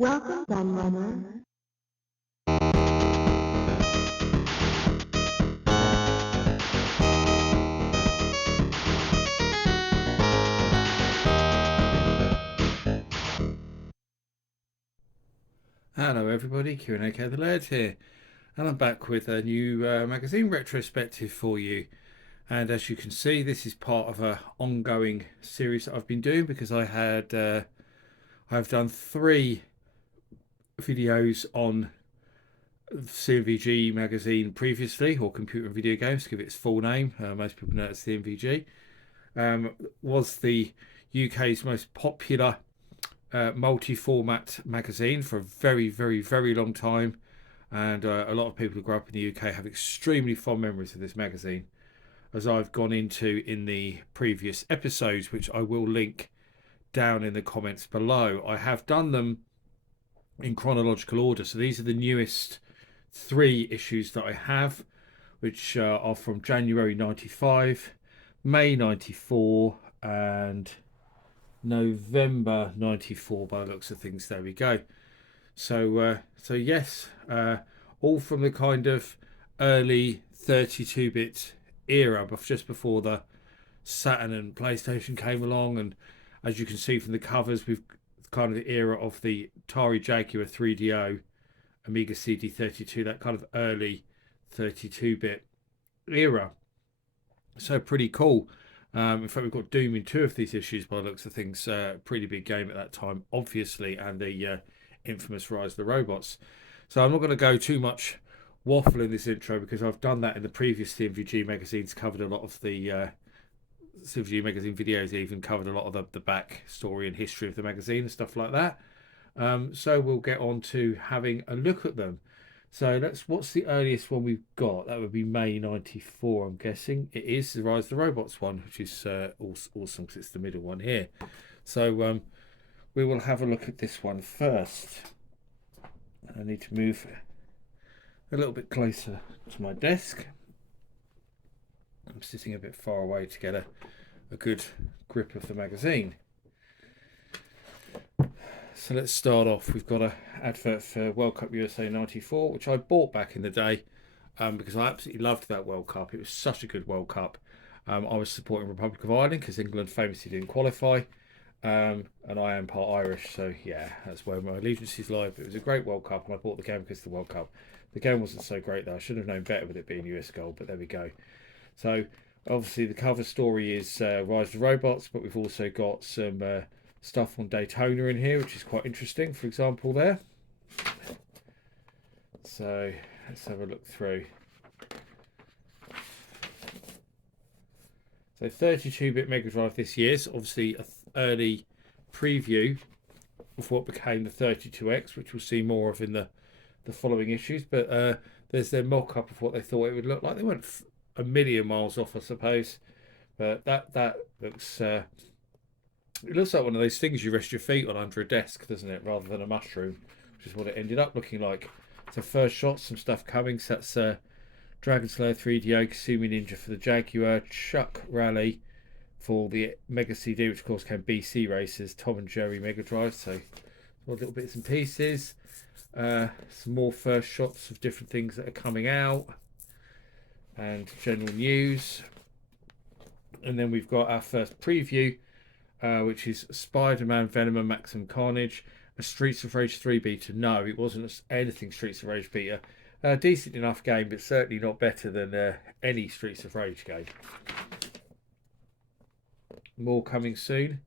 Welcome, Gunrunner. Hello everybody, Q&AK the Laird here, and I'm back with a new magazine retrospective for you. And as you can see, this is part of an ongoing series that I've been doing because I've done 3 videos on C&VG magazine previously, or Computer and Video Games to give it its full name. Most people know it's C&VG. Was the UK's most popular multi-format magazine for a very, very, very long time, and a lot of people who grew up in the UK have extremely fond memories of this magazine, as I've gone into in the previous episodes, which I will link down in the comments below. I have done them in chronological order, so these are the newest 3 issues that I have, which are from January 95, May 94 and November 94 by the looks of things. There we go. So yes, all from the kind of early 32-bit era, but just before the Saturn and PlayStation came along. And as you can see from the covers, we've kind of the era of the Atari Jaguar 3DO, Amiga CD32, that kind of early 32-bit era. So pretty cool. In fact, we've got Doom in 2 of these issues by the looks of things. Pretty big game at that time, obviously, and the infamous Rise of the Robots. So I'm not going to go too much waffle in this intro because I've done that in the previous C&VG magazines, covered a lot of the C&VG magazine videos, even covered a lot of the back story and history of the magazine and stuff like that. So we'll get on to having a look at them. So what's the earliest one we've got? That would be May 94, I'm guessing. It is the Rise of the Robots one, which is awesome because it's the middle one here. So we will have a look at this one first. I need to move a little bit closer to my desk. I'm sitting a bit far away to get a good grip of the magazine. So let's start off. We've got an advert for World Cup USA 94, which I bought back in the day because I absolutely loved that World Cup. It was such a good World Cup. I was supporting Republic of Ireland because England famously didn't qualify. And I am part Irish, so yeah, that's where my allegiances lie. But it was a great World Cup, and I bought the game because of the World Cup. The game wasn't so great though. I should have known better with it being US gold, but there we go. So obviously the cover story is Rise of the Robots, but we've also got some stuff on Daytona in here, which is quite interesting. For example, there. So let's have a look through. So 32-bit Mega Drive this year. So obviously an early preview of what became the 32X, which we'll see more of in the following issues. But there's their mock-up of what they thought it would look like. They weren't a million miles off, I suppose. But that looks... it looks like one of those things you rest your feet on under a desk, doesn't it? Rather than a mushroom, which is what it ended up looking like. So first shot, some stuff coming. So that's Dragon Slayer 3DO, Kasumi Ninja for the Jaguar, Chuck Rally for the Mega CD, which of course came BC Racers, Tom and Jerry Mega Drive. So all little bits and pieces. Some more first shots of different things that are coming out, and general news. And then we've got our first preview, which is Spider-Man, Venom and Maximum Carnage, a Streets of Rage 3 beta. No, it wasn't anything Streets of Rage beta. Decent enough game, but certainly not better than any Streets of Rage game. More coming soon.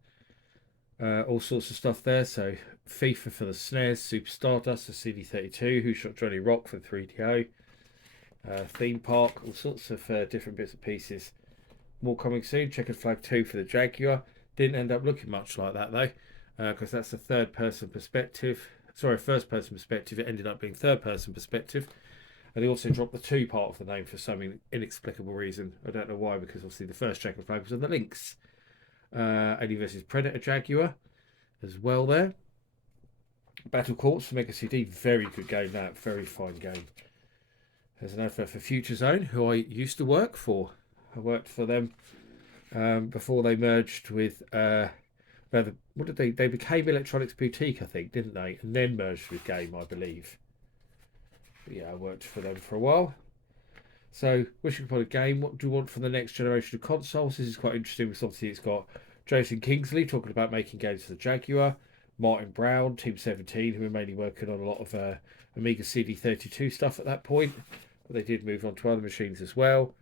All sorts of stuff there. So FIFA for the SNES, Super Stardust for CD32, Who Shot Johnny Rock for 3DO, Theme Park, all sorts of different bits and pieces. More coming soon. Checkered Flag 2 for the Jaguar. Didn't end up looking much like that though, because that's a third-person perspective. Sorry, first-person perspective. It ended up being third-person perspective. And they also dropped the 2 part of the name for some inexplicable reason. I don't know why, because obviously the first Checkered Flag was on the Lynx. Alien vs Predator Jaguar as well there. Battle Corps for Mega CD. Very good game that. Very fine game. There's an advert for Future Zone, who I used to work for. I worked for them before they merged with What did they? They became Electronics Boutique, I think, didn't they? And then merged with Game, I believe. But yeah, I worked for them for a while. So, wishing upon a game. What do you want for the next generation of consoles? This is quite interesting because obviously it's got Jason Kingsley talking about making games for the Jaguar, Martin Brown, Team 17, who were mainly working on a lot of Amiga CD32 stuff at that point. But they did move on to other machines as well.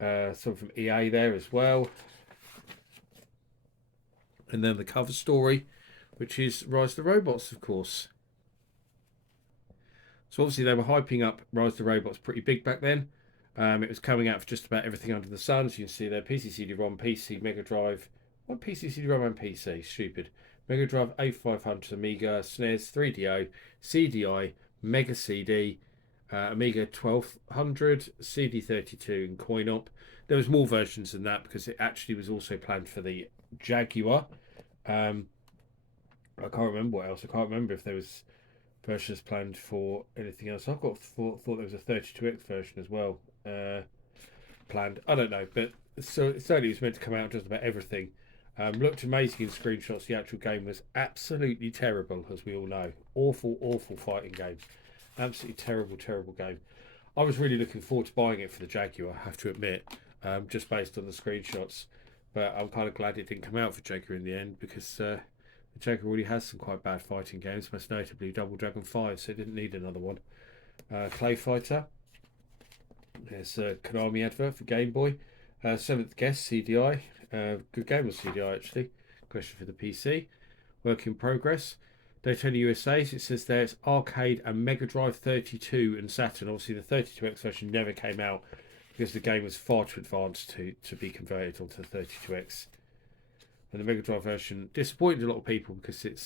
Some from EA there as well. And then the cover story, which is Rise of the Robots, of course. So obviously they were hyping up Rise of the Robots pretty big back then. It was coming out for just about everything under the sun. So you can see there PC CD-ROM, PC, Mega Drive. What PC CD-ROM and PC? Stupid. Mega Drive, A500, Amiga, SNES, 3DO, CDI, Mega CD, Amiga 1200, CD32, and Coin-Op. There was more versions than that because it actually was also planned for the Jaguar. I can't remember what else. I can't remember if there was versions planned for anything else. I've got thought there was a 32X version as well planned. I don't know, but so certainly it was meant to come out just about everything. Looked amazing in screenshots. The actual game was absolutely terrible, as we all know. Awful, awful fighting game. Absolutely terrible, terrible game. I was really looking forward to buying it for the Jaguar, I have to admit, just based on the screenshots. But I'm kind of glad it didn't come out for Jaguar in the end because the Jaguar already has some quite bad fighting games, most notably Double Dragon 5, so it didn't need another one. Clay Fighter. There's a Konami advert for Game Boy. Seventh Guest, CDI. Good game on CDI, actually. Question for the PC. Work in progress. Daytona USA, so it says there it's arcade and Mega Drive 32 and Saturn. Obviously, the 32X version never came out because the game was far too advanced to be converted onto the 32X. And the Mega Drive version disappointed a lot of people because it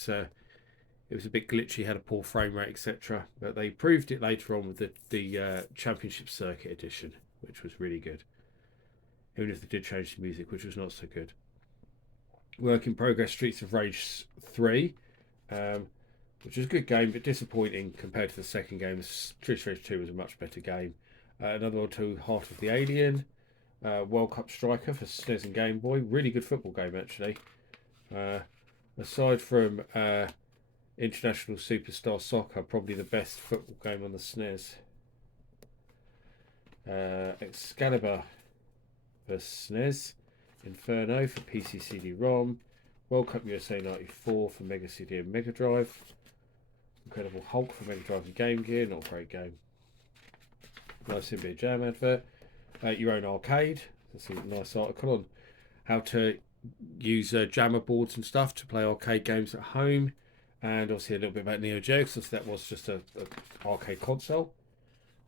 was a bit glitchy, had a poor frame rate, etc. But they proved it later on with the Championship Circuit edition, which was really good. Even if they did change the music, which was not so good. Work in progress, Streets of Rage 3, which was a good game, but disappointing compared to the second game. Streets of Rage 2 was a much better game. Another one to Heart of the Alien, World Cup Striker for SNES and Game Boy. Really good football game, actually. Aside from International Superstar Soccer, probably the best football game on the SNES. Excalibur for SNES. Inferno for PC CD-ROM. World Cup USA 94 for Mega CD and Mega Drive. Incredible Hulk for Mega Drive and Game Gear. Not a great game. Nice NBA Jam advert. Your own arcade. That's a nice article on how to use jammer boards and stuff to play arcade games at home. And obviously a little bit about Neo Geo, because that was just a arcade console.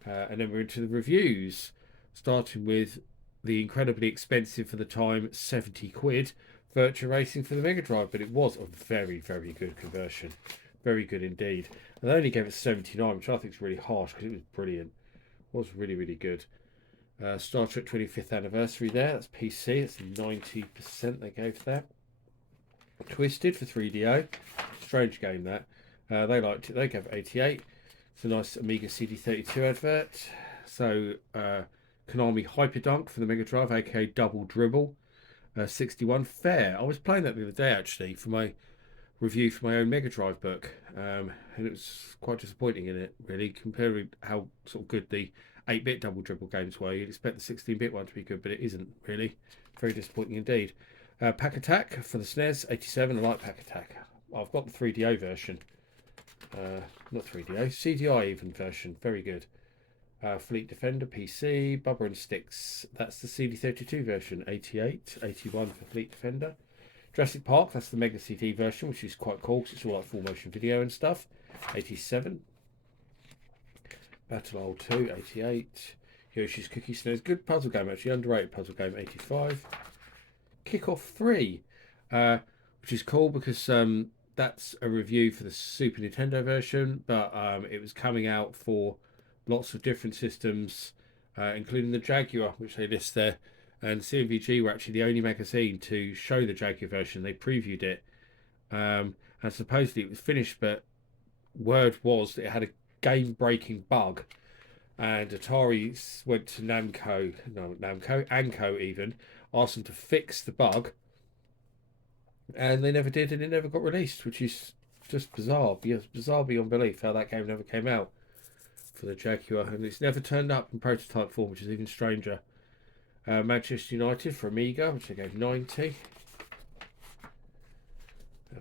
And then we're into the reviews, starting with the incredibly expensive for the time £70 Virtua Racing for the Mega Drive, but it was a very, very good conversion. Very good indeed. And they only gave it 79, which I think is really harsh because it was brilliant. It was really, really good. Star Trek 25th anniversary there. That's PC. That's 90% they gave that. Twisted for 3DO. Strange game that. They liked it. They gave it 88. It's a nice Amiga CD32 advert. So Konami Hyperdunk for the Mega Drive, aka Double Dribble. 61. Fair. I was playing that the other day actually for my review for my own Mega Drive book, and it was quite disappointing in it really, comparing how sort of good the 8-bit Double Dribble games were. You'd expect the 16-bit one to be good, but it isn't really. Very disappointing indeed. Pack Attack for the SNES, 87. I like Pack Attack. I've got the 3DO version. Not 3DO, CDI even version. Very good. Fleet Defender PC, Bubba and Sticks. That's the CD32 version, 88. 81 for Fleet Defender. Jurassic Park, that's the Mega CD version, which is quite cool because it's all like full motion video and stuff. 87. Battle Old 2, 88. Yoshi's Cookie SNES, good puzzle game actually, underrated puzzle game, 85. Kickoff 3, which is cool because that's a review for the Super Nintendo version, but it was coming out for lots of different systems, including the Jaguar, which they list there. And C&VG were actually the only magazine to show the Jaguar version. They previewed it, and supposedly it was finished, but word was that it had a game-breaking bug. And Atari went to Anko even, asked them to fix the bug. and they never did, and it never got released, which is just bizarre. Bizarre beyond belief how that game never came out for the Jaguar, and it's never turned up in prototype form, which is even stranger. Manchester United for Amiga, which I gave 90.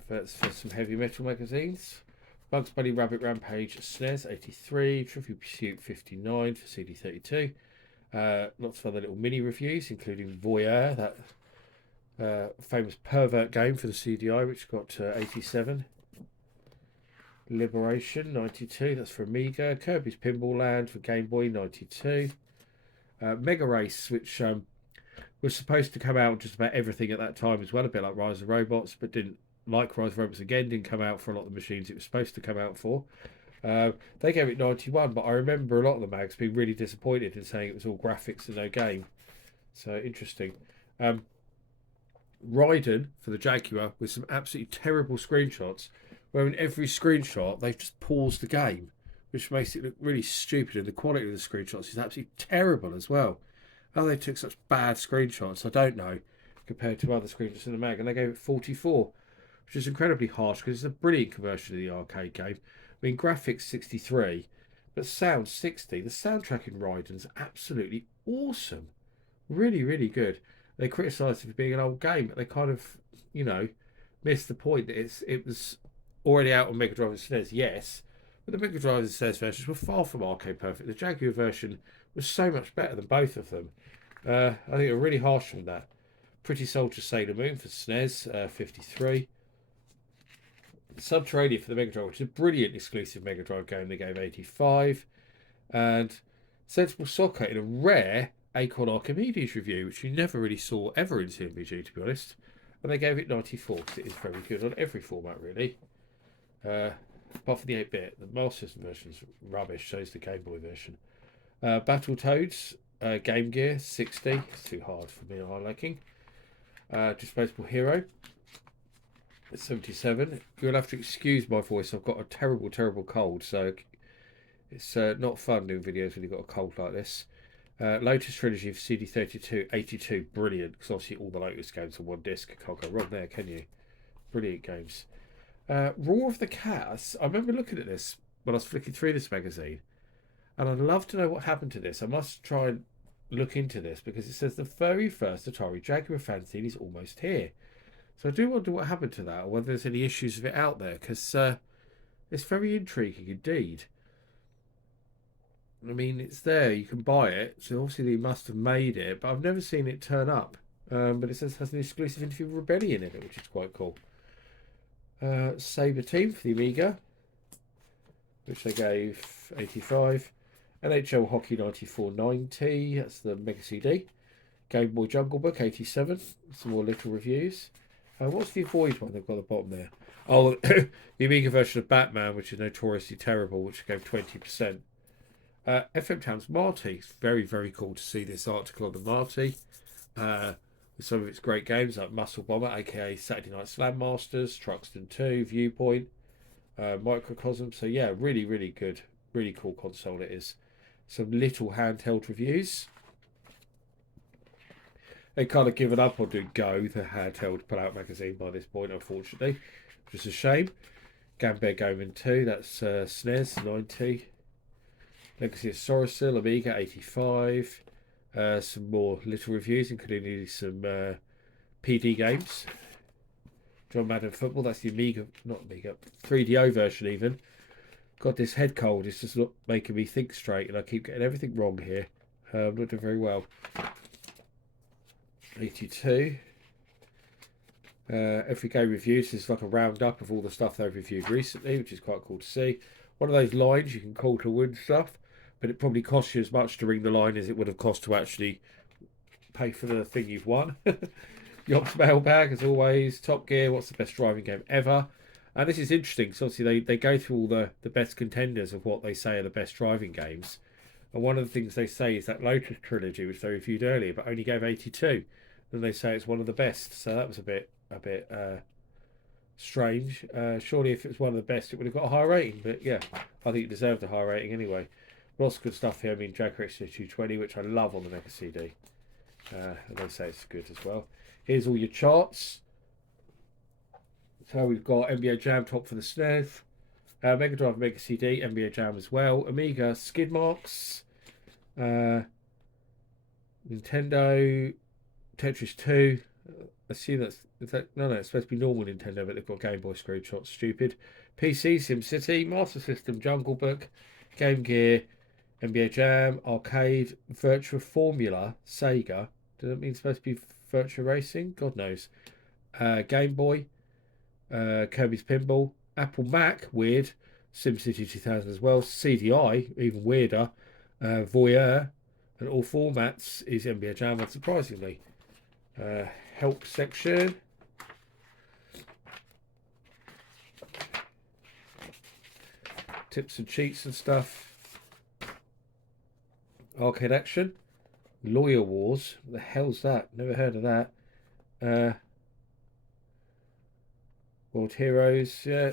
That's for some heavy metal magazines. Bugs Bunny Rabbit Rampage SNES 83. Trivial Pursuit 59 for CD32. Lots of other little mini reviews, including Voyeur, that famous pervert game for the CDI, which got 87. Liberation 92, that's for Amiga. Kirby's Pinball Land for Game Boy 92. Mega Race, which was supposed to come out just about everything at that time as well, a bit like Rise of Robots, but didn't, like Rise of Robots again, didn't come out for a lot of the machines it was supposed to come out for. They gave it 91, but I remember a lot of the mags being really disappointed and saying it was all graphics and no game. So interesting. Raiden for the Jaguar with some absolutely terrible screenshots, where in every screenshot they've just paused the game, which makes it look really stupid, and the quality of the screenshots is absolutely terrible as well. How they took such bad screenshots, I don't know, compared to other screenshots in the mag, and they gave it 44, which is incredibly harsh because it's a brilliant conversion of the arcade game. I mean, graphics 63, but sound 60. The soundtrack in Raiden's absolutely awesome. Really, really good. They criticised it for being an old game, but they kind of, missed the point that it was already out on Mega Drive and SNES, yes, but the Mega Drive and SNES versions were far from arcade perfect. The Jaguar version was so much better than both of them. I think they were really harsh on that. Pretty Soldier Sailor Moon for SNES, 53. Subterranean for the Mega Drive, which is a brilliant exclusive Mega Drive game, they gave 85. And Sensible Soccer in a rare Acorn Archimedes review, which you never really saw ever in C&VG, to be honest. And they gave it 94 because it is very good on every format, really. Apart from the 8-bit, the Master System version is rubbish, so is the Game Boy version. Battletoads, Game Gear, 60. It's too hard for me, I liking. Disposable Hero, 77. You'll have to excuse my voice. I've got a terrible, terrible cold, so it's not fun doing videos when you've got a cold like this. Lotus Trilogy for CD32, 82. Brilliant, because obviously all the Lotus games on one disc. Can't go wrong there, can you? Brilliant games. Roar of the Cats. I remember looking at this when I was flicking through this magazine, and I'd love to know what happened to this. I must try and look into this because it says the very first Atari Jaguar fanzine is almost here. So I do wonder what happened to that, or whether there's any issues of it out there, because it's very intriguing indeed. I mean, it's there, you can buy it, so obviously they must have made it, but I've never seen it turn up. But it says it has an exclusive interview with Rebellion in it, which is quite cool. Saber Team for the Amiga, which they gave 85. NHL Hockey 94-90, that's the Mega CD. Game Boy Jungle Book 87, some more little reviews. What's the Void one they've got at the bottom there? Oh, the Amiga version of Batman, which is notoriously terrible, which gave 20%. FM Town's Marty. It's very, very cool to see this article on the Marty. With some of its great games like Muscle Bomber, aka Saturday Night Slam Masters, Truxton 2, Viewpoint, Microcosm. So yeah, really, really good. Really cool console it is. Some little handheld reviews. They kind of given up on doing Go, the handheld pull-out magazine, by this point, unfortunately, which is a shame. Gambit Goman 2, that's SNES 90. Legacy of Sorasil, Amiga 85. Some more little reviews, including some PD games. John Madden Football, that's the Amiga, not Amiga, 3DO version even. God, this head cold is just not making me think straight, and I keep getting everything wrong here. I'm not doing very well. 82. Every game reviews is like a roundup of all the stuff they've reviewed recently, which is quite cool to see. One of those lines you can call to win stuff, but it probably costs you as much to ring the line as it would have cost to actually pay for the thing you've won. Yops mailbag, as always. Top Gear, what's the best driving game ever? And this is interesting, so obviously they go through all the best contenders of what they say are the best driving games. And one of the things they say is that Lotus Trilogy, which they reviewed earlier, but only gave 82. And they say it's one of the best. So that was a bit strange. Surely if it was one of the best, it would have got a higher rating. But yeah, I think it deserved a higher rating anyway. Lots of good stuff here. I mean, Jaguar XJ220, which I love on the Mega CD. And they say it's good as well. Here's all your charts. So we've got NBA Jam top for the SNES, Mega Drive, Mega CD, NBA Jam as well, Amiga skid marks, Nintendo, Tetris 2. I assume no, it's supposed to be normal Nintendo, but they've got Game Boy screenshots. Stupid. PC, SimCity, Master System, Jungle Book, Game Gear, NBA Jam, Arcade, Virtua Formula, Sega. Does that mean it's supposed to be Virtua Racing? God knows. Game Boy, Kirby's Pinball, Apple Mac, weird. SimCity 2000 as well. CDI, even weirder. Voyeur, and all formats is NBA Jam, unsurprisingly. Help section. Tips and cheats and stuff. Arcade Action. Lawyer Wars. What the hell's that? Never heard of that. World Heroes. Yeah.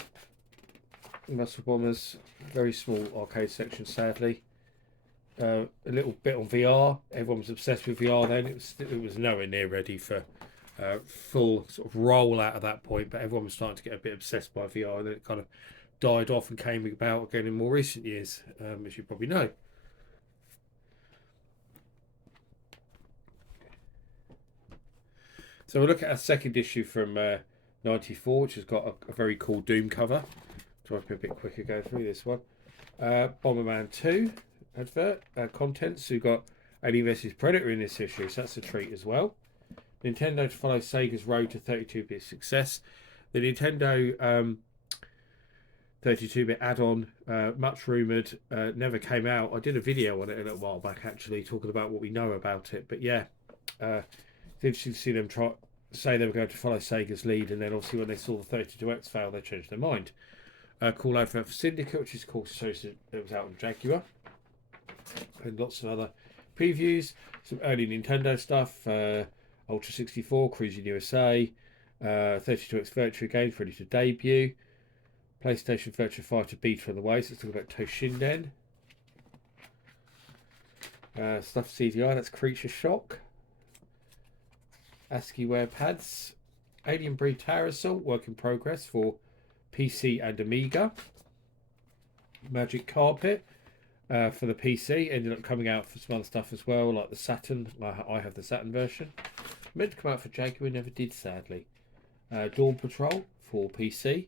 Muscle Bombers. Very small arcade section, sadly. A little bit on VR. Everyone was obsessed with VR then. It was nowhere near ready for full sort of roll out at that point, but everyone was starting to get a bit obsessed by VR, and then it kind of died off and came about again in more recent years, as you probably know. So we'll look at our second issue from '94, which has got a very cool Doom cover. Try to be a bit quicker going through this one. Bomberman 2 advert, contents. So we've got Alien vs Predator in this issue, so that's a treat as well. Nintendo to follow Sega's road to 32-bit success. The Nintendo 32-bit add-on, much rumoured, never came out. I did a video on it a little while back, actually, talking about what we know about it. But yeah, it's interesting to see them say they were going to follow Sega's lead, and then obviously when they saw the 32X fail, they changed their mind. Cool advert for Syndicate, which is cool, so it was out on Jaguar. And lots of other previews, some early Nintendo stuff, Ultra 64, Cruising USA, 32X Virtua games ready to debut, PlayStation Virtua Fighter beta on the way, so let's talk about Toshinden. Stuff CDI, that's Creature Shock. ASCII Wear pads, Alien Breed Tower Assault, work in progress for PC and Amiga. Magic Carpet for the PC, ended up coming out for some other stuff as well, like the Saturn. I have the Saturn version. Meant to come out for Jaguar, never did, sadly. Dawn Patrol for PC.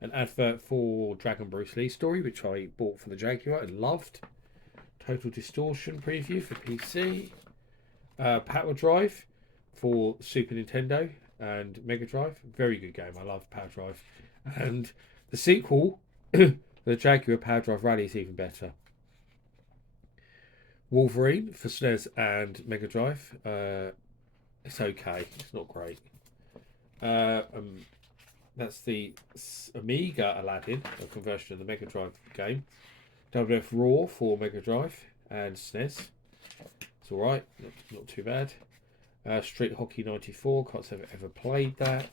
An advert for Dragon Bruce Lee story, which I bought for the Jaguar and loved. Total Distortion preview for PC. Power Drive for Super Nintendo and Mega Drive. Very good game. I love Power Drive. And the sequel, the Jaguar Power Drive Rally, is even better. Wolverine for SNES and Mega Drive. It's okay. It's not great. That's the Amiga Aladdin, a conversion of the Mega Drive game. WF Raw for Mega Drive and SNES. It's alright, not too bad. Street Hockey 94, can't say I've ever played that.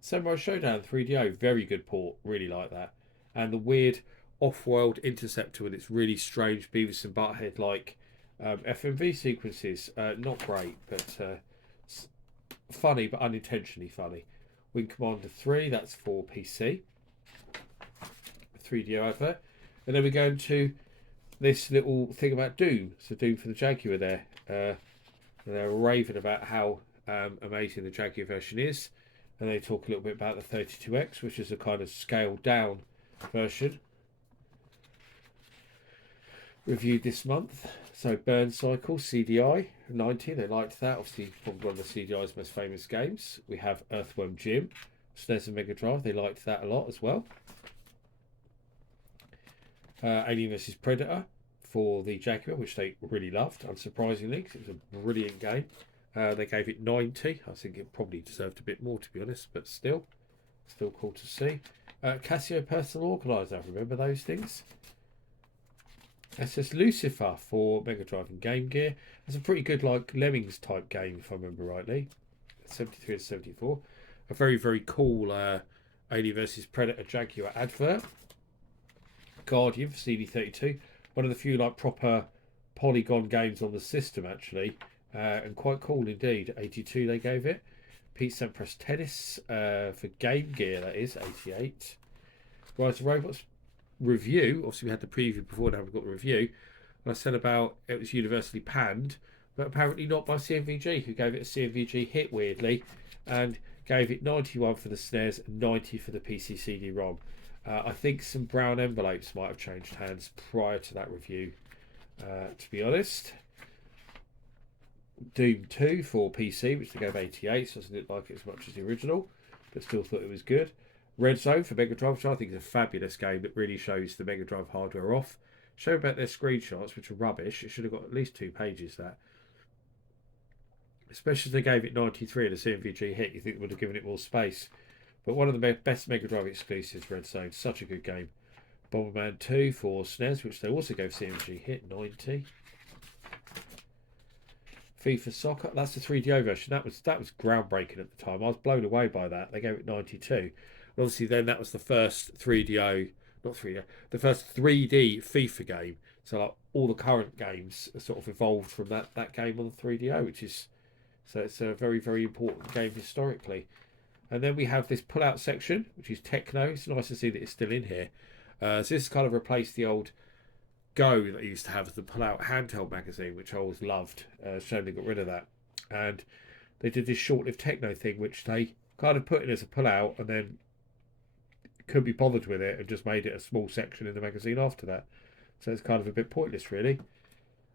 Samurai Showdown 3DO, very good port, really like that. And the weird off-world Interceptor with its really strange Beavis and Butthead like FMV sequences. Not great, but funny, but unintentionally funny. Wing Commander 3, that's for PC. 3DO advert. And then we go into this little thing about Doom. So Doom for the Jaguar there. They're raving about how amazing the Jaguar version is. And they talk a little bit about the 32X, which is a kind of scaled down version. Reviewed this month. So Burn Cycle, CDI 90, they liked that. Obviously, probably one of the CDI's most famous games. We have Earthworm Jim, SNES and Mega Drive, they liked that a lot as well. Alien vs Predator for the Jaguar, which they really loved, unsurprisingly, because it was a brilliant game. They gave it 90. I think it probably deserved a bit more, to be honest, but still cool to see. Casio Personal Organizer, remember those things? SS Lucifer for Mega Drive and Game Gear. It's a pretty good, like, Lemmings type game, if I remember rightly. 73 and 74. A very, very cool Alien vs Predator Jaguar advert. Guardian for CD32. One of the few, like, proper polygon games on the system, actually. And quite cool indeed. 82 they gave it. Pete Sampras Tennis for Game Gear, that is, 88. Rise of Robots review. Obviously, we had the preview before, now we've got the review. And I said about it was universally panned, but apparently not by C&VG, who gave it a C&VG hit, weirdly, and gave it 91 for the SNES and 90 for the PC CD-ROM. I think some brown envelopes might have changed hands prior to that review, to be honest. Doom 2 for PC, which they gave 88, so doesn't look like it as much as the original, but still thought it was good. Red Zone for Mega Drive, which I think is a fabulous game that really shows the Mega Drive hardware off. Show about their screenshots, which are rubbish. It should have got at least 2 pages, that. Especially as they gave it 93 and a C&VG hit, you think they would have given it more space. But one of the best Mega Drive exclusives, Red Zone, such a good game. Bomberman 2 for SNES, which they also gave C&VG hit, 90. FIFA Soccer, that's the 3DO version. That was groundbreaking at the time. I was blown away by that. They gave it 92. And obviously then that was the first 3DO, not 3DO, the first 3D FIFA game. So like all the current games are sort of evolved from that game on the 3DO, which is, so it's a very, very important game historically. And then we have this pull-out section, which is Techno. It's nice to see that it's still in here. So this kind of replaced the old Go that I used to have as the pull-out handheld magazine, which I always loved. Shame they got rid of that. And they did this short-lived Techno thing, which they kind of put in as a pull-out and then couldn't be bothered with it and just made it a small section in the magazine after that. So it's kind of a bit pointless, really.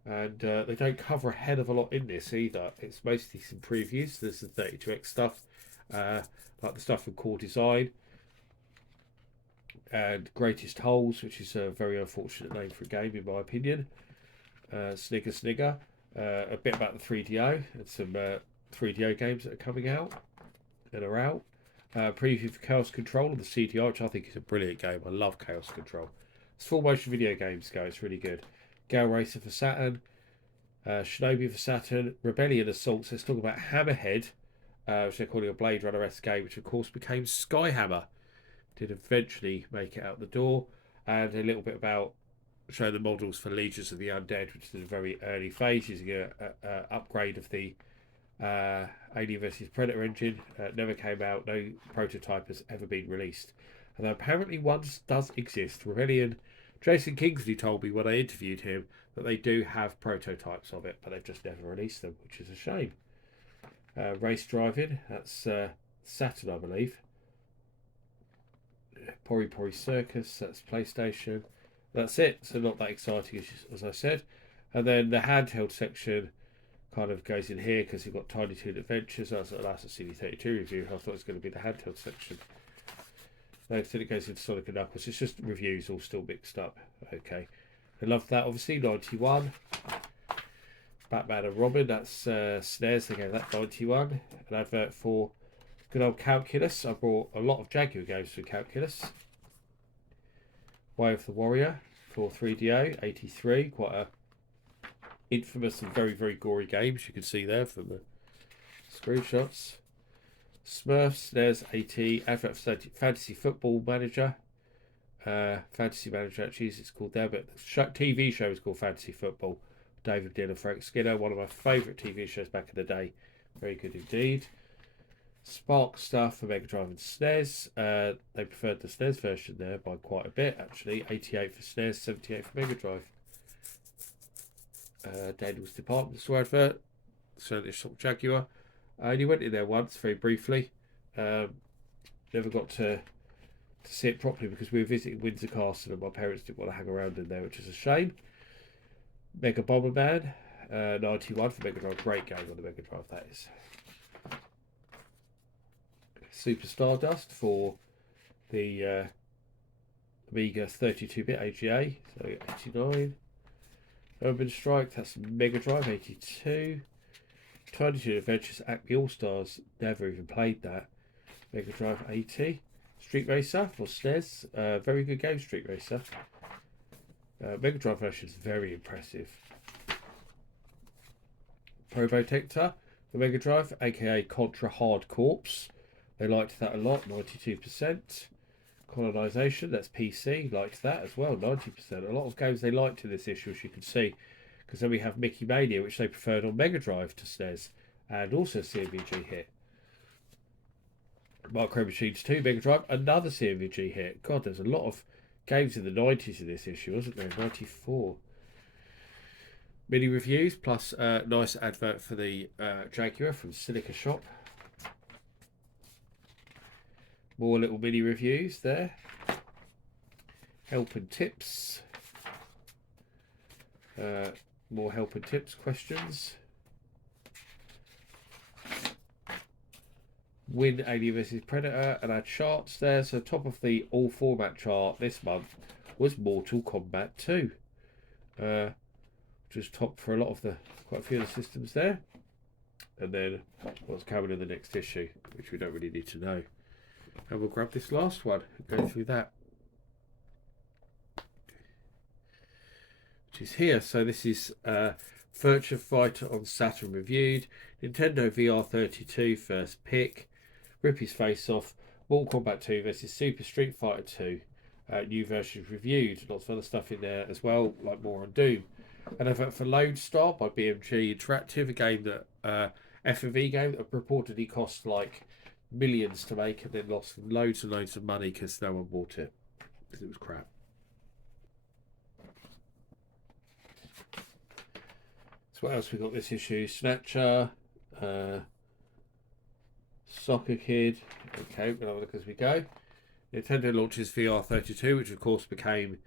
And they don't cover a hell of a lot in this either. It's mostly some previews. There's the 32X stuff, like the stuff from Core Design. And Greatest Holes, which is a very unfortunate name for a game in my opinion. Snigger, a bit about the 3DO and some 3DO games that are coming out and are out. Preview for Chaos Control on the CD-ROM, which I think is a brilliant game. I love Chaos Control. As full motion video games go, it's really good. Gale Racer for Saturn, Shinobi for Saturn, Rebellion Assault. Let's talk about Hammerhead, which they're calling a Blade Runner-esque game, which of course became Skyhammer. Did eventually make it out the door, and a little bit about showing the models for Legions of the Undead, which is in a very early phase, using a upgrade of the Alien vs Predator engine. Never came out, no prototype has ever been released. And apparently one does exist. Rebellion, Jason Kingsley told me when I interviewed him that they do have prototypes of it, but they've just never released them, which is a shame. Race Driving, that's Saturn, I believe. Pori Pori Circus, that's PlayStation. That's it, so not that exciting as I said. And then the handheld section kind of goes in here because you've got Tiny Toon Adventures. That's a CD32 review. I thought it was going to be the handheld section. No, then it goes into Sonic and Knuckles. It's just reviews all still mixed up. Okay. I love that, obviously. 91. Batman and Robin, that's SNES. They gave that 91. An advert for good old Calculus. I brought a lot of Jaguar games for Calculus. Way of the Warrior for 3DO, 83. Quite a infamous and very, very gory games. You can see there from the screenshots. Smurfs, there's 80. Advert for Fantasy Football Manager. Fantasy Manager, actually, it's called there, but the TV show is called Fantasy Football. David Dill and Frank Skinner, one of my favourite TV shows back in the day. Very good indeed. Spark stuff for Mega Drive and SNES. They preferred the SNES version there by quite a bit, actually. 88 for SNES, 78 for Mega Drive. Daniel's Department Store advert. Certainly shop Jaguar. I only went in there once, very briefly. Never got to see it properly because we were visiting Windsor Castle and my parents didn't want to hang around in there, which is a shame. Mega Bomberman, 91 for Mega Drive. Great game on the Mega Drive, that is. Super Stardust for the Amiga 32-bit AGA, so 89. Urban Strike, that's Mega Drive, 82. Tiny Toon Adventures Acme All-Stars, never even played that. Mega Drive, 80. Street Racer for SNES, very good game, Street Racer. Mega Drive version is very impressive. Probotector for Mega Drive, aka Contra Hard Corps. They liked that a lot, 92%. Colonization, that's PC, liked that as well, 90%. A lot of games they liked in this issue, as you can see. Because then we have Mickey Mania, which they preferred on Mega Drive to SNES, and also C&VG hit. Micro Machines 2, Mega Drive, another C&VG hit. God, there's a lot of games in the 90s in this issue, wasn't there? 94. Mini reviews, plus a nice advert for the Jaguar from Silica Shop. More little mini reviews there. Help and tips. More help and tips questions. Win Alien vs Predator, and our charts there. So top of the all format chart this month was Mortal Kombat 2. Which was top for a lot of quite a few of the systems there. And then what's coming in the next issue, which we don't really need to know. And we'll grab this last one and go through that. Which is here. So this is Virtua Fighter on Saturn reviewed. Nintendo VR32 first pick. Rip his face off. Mortal Kombat 2 versus Super Street Fighter 2. New versions reviewed. Lots of other stuff in there as well, like more on Doom. An advert for Lodestar by BMG Interactive, a game that F&V game that reportedly cost like millions to make and then lost loads and loads of money because no one bought it because it was crap. So what else we got this issue? Snatcher, Soccer Kid. Okay, we'll have a look as we go. Nintendo launches VR32, which of course became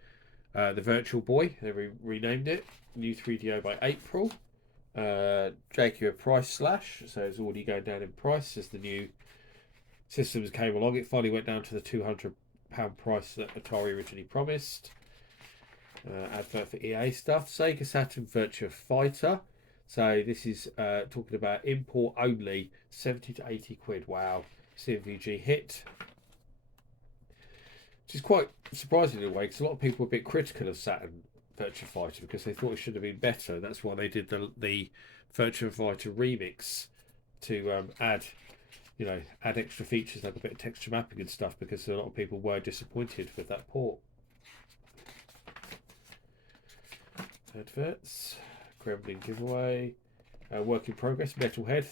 the Virtual Boy. They renamed it. New 3DO by April. Jaguar price slash, so it's already going down in price as the new systems came along. It finally went down to the £200 price that Atari originally promised. Advert for EA stuff. Sega Saturn Virtua Fighter. So this is talking about import only, 70 to 80 quid. Wow. C&VG hit. Which is quite surprising in a way, because a lot of people were a bit critical of Saturn Virtua Fighter because they thought it should have been better. That's why they did the Virtua Fighter remix to add extra features like a bit of texture mapping and stuff, because a lot of people were disappointed with that port. Adverts, Gremlin giveaway, work in progress, Metalhead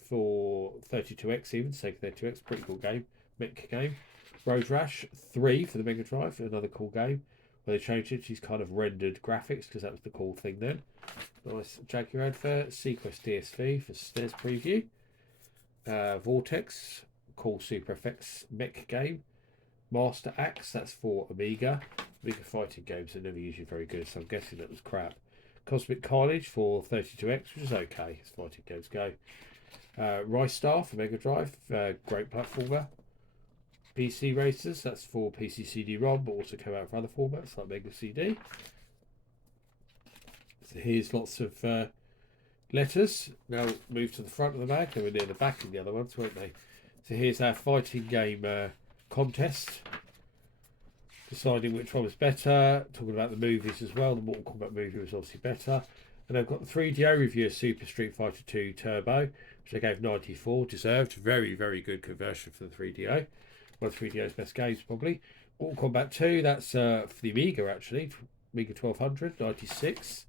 for 32X, even Sega 32X, pretty cool game, mech game. Road Rash 3 for the Mega Drive, another cool game where they changed it. She's kind of rendered graphics because that was the cool thing then. Nice Jaguar advert. Sequest DSV for SNES preview. Vortex, cool Super Effects mech game. Master Axe, that's for Amiga. Amiga fighting games are never usually very good, so I'm guessing that was crap. Cosmic Carnage for 32X, which is okay as fighting games go. Rice Star for Mega Drive, great platformer. PC Racers, that's for PC CD-ROM, but also come out for other formats like Mega CD. So here's lots of letters. Now move to the front of the bag. They were near the back in the other ones, weren't they? So here's our fighting game contest. Deciding which one was better. Talking about the movies as well. The Mortal Kombat movie was obviously better. And I've got the 3DO review of Super Street Fighter 2 Turbo, which I gave 94. Deserved. Very, very good conversion for the 3DO. One of 3DO's best games, probably. Mortal Kombat 2, that's for the Amiga, actually. Amiga 1200, 96.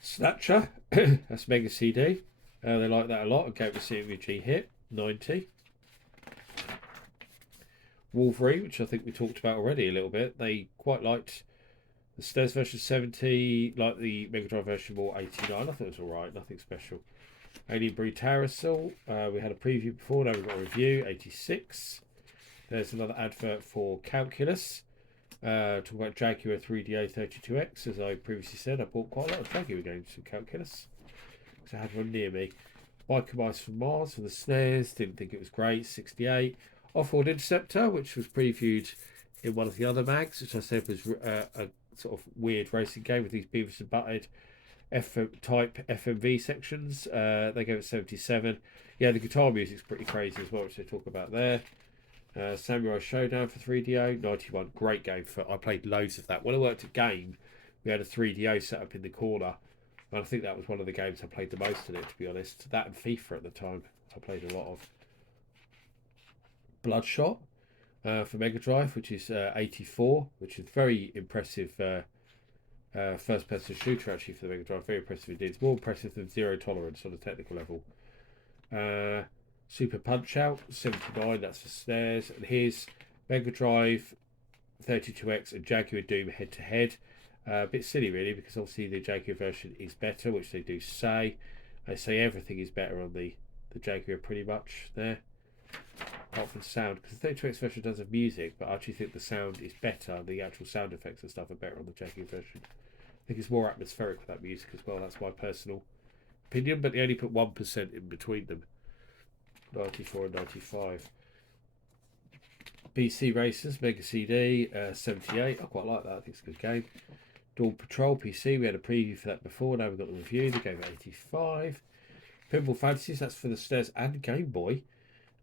Snatcher, that's Mega CD. They like that a lot. I gave the C&VG hit, 90. Wolverine, which I think we talked about already a little bit. They quite liked the SNES version, 70. Like the Mega Drive version, more 89. I thought it was alright, nothing special. Alien Breed Terrorcell, we had a preview before, now we've got a review, 86. There's another advert for Calculus. Talking about Jaguar 3DO 32X, as I previously said, I bought quite a lot of Jaguar games from Calculus. So I had one near me. Biker Mice from Mars for the SNES, didn't think it was great, 68. Off-World Interceptor, which was previewed in one of the other mags, which I said was a sort of weird racing game with these Beavis and Butthead type FMV sections. They gave it 77. Yeah, the guitar music's pretty crazy as well, which they talk about there. Samurai Showdown for 3DO, 91. Great game. I played loads of that. When I worked at Game, we had a 3DO set up in the corner, and I think that was one of the games I played the most in it, to be honest. That and FIFA at the time I played a lot of. Bloodshot for Mega Drive, which is 84, which is very impressive first-person shooter actually for the Mega Drive. Very impressive indeed. It's more impressive than Zero Tolerance on a technical level. Super Punch Out 79. That's for SNES. And here's Mega Drive 32X and Jaguar Doom head-to-head. A bit silly really, because obviously the Jaguar version is better, which they do say. They say everything is better on the Jaguar pretty much there. Apart from sound, because the 32X version does have music, but I actually think the sound is better. The actual sound effects and stuff are better on the Jaguar version. I think it's more atmospheric with that music as well. That's my personal opinion, but they only put 1% in between them. 94 and 95. BC Racers, Mega CD, 78. I quite like that. I think it's a good game. Dawn Patrol PC, we had a preview for that before. Now we've got the review. The game 85. Pinball Fantasies, that's for the SNES and Game Boy.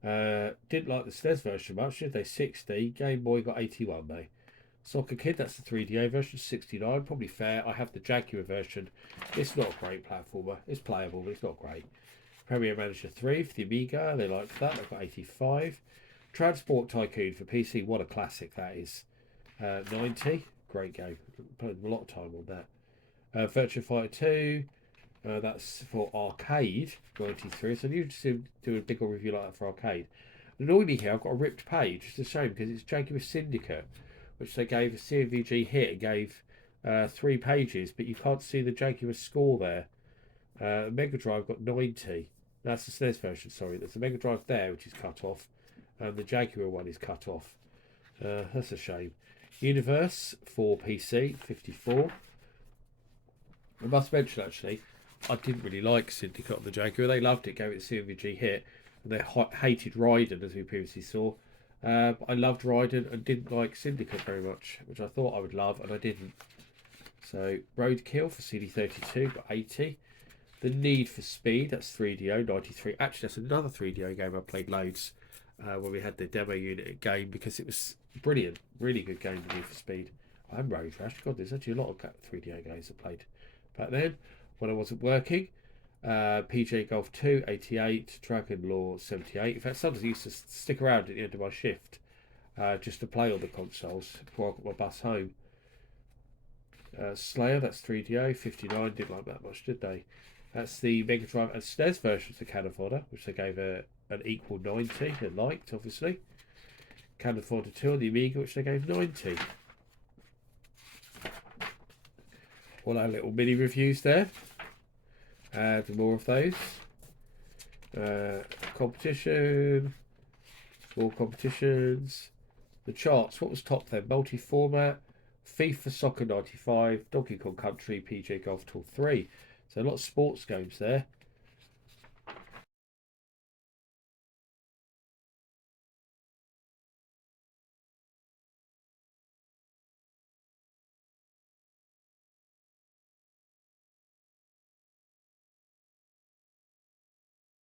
Didn't like the SNES version much, did they? 60. Game Boy got 81 though. Soccer Kid, that's the 3DO version, 69. Probably fair. I have the Jaguar version. It's not a great platformer. It's playable, but it's not great. Premier Manager 3 for the Amiga. They liked that. They've got 85. Transport Tycoon for PC. What a classic that is. 90. Great game. Played a lot of time on that. Virtua Fighter 2. That's for arcade, 93. So I need to do a bigger review like that for arcade. Annoyingly here, I've got a ripped page. It's a shame because it's Jaguar Syndicate, which they gave a C&VG hit and gave 3 pages, but you can't see the Jaguar score there. Mega Drive got 90. That's the SNES version, sorry. There's a Mega Drive there, which is cut off, and the Jaguar one is cut off. That's a shame. Universe for PC, 54. I must mention, actually, I didn't really like Syndicate on the Jaguar. They loved it, gave it a C&VG hit, and they hated Raiden, as we previously saw. I loved Raiden and didn't like Syndicate very much, which I thought I would love, and I didn't. So, Roadkill for CD32, got 80. The Need for Speed, that's 3DO, 93. Actually, that's another 3DO game I played loads when we had the demo unit game, because it was brilliant. Really good game, The Need for Speed. And Road Rash. God, there's actually a lot of 3DO games I played back then when I wasn't working. PJ Golf 2, 88. Dragon Law, 78. In fact, sometimes I used to stick around at the end of my shift just to play on the consoles before I got my bus home. Slayer, that's 3DO, 59. Didn't like that much, did they? That's the Mega Drive and SNES versions of Cannon Fodder, which they gave an equal 90. They liked, obviously. Cannon Fodder 2 on the Amiga, which they gave 90. All our little mini reviews there. Add more of those. Competition. More competitions. The charts. What was top then? Multi-format. FIFA Soccer 95. Donkey Kong Country. PJ Golf Tour 3. So a lot of sports games there.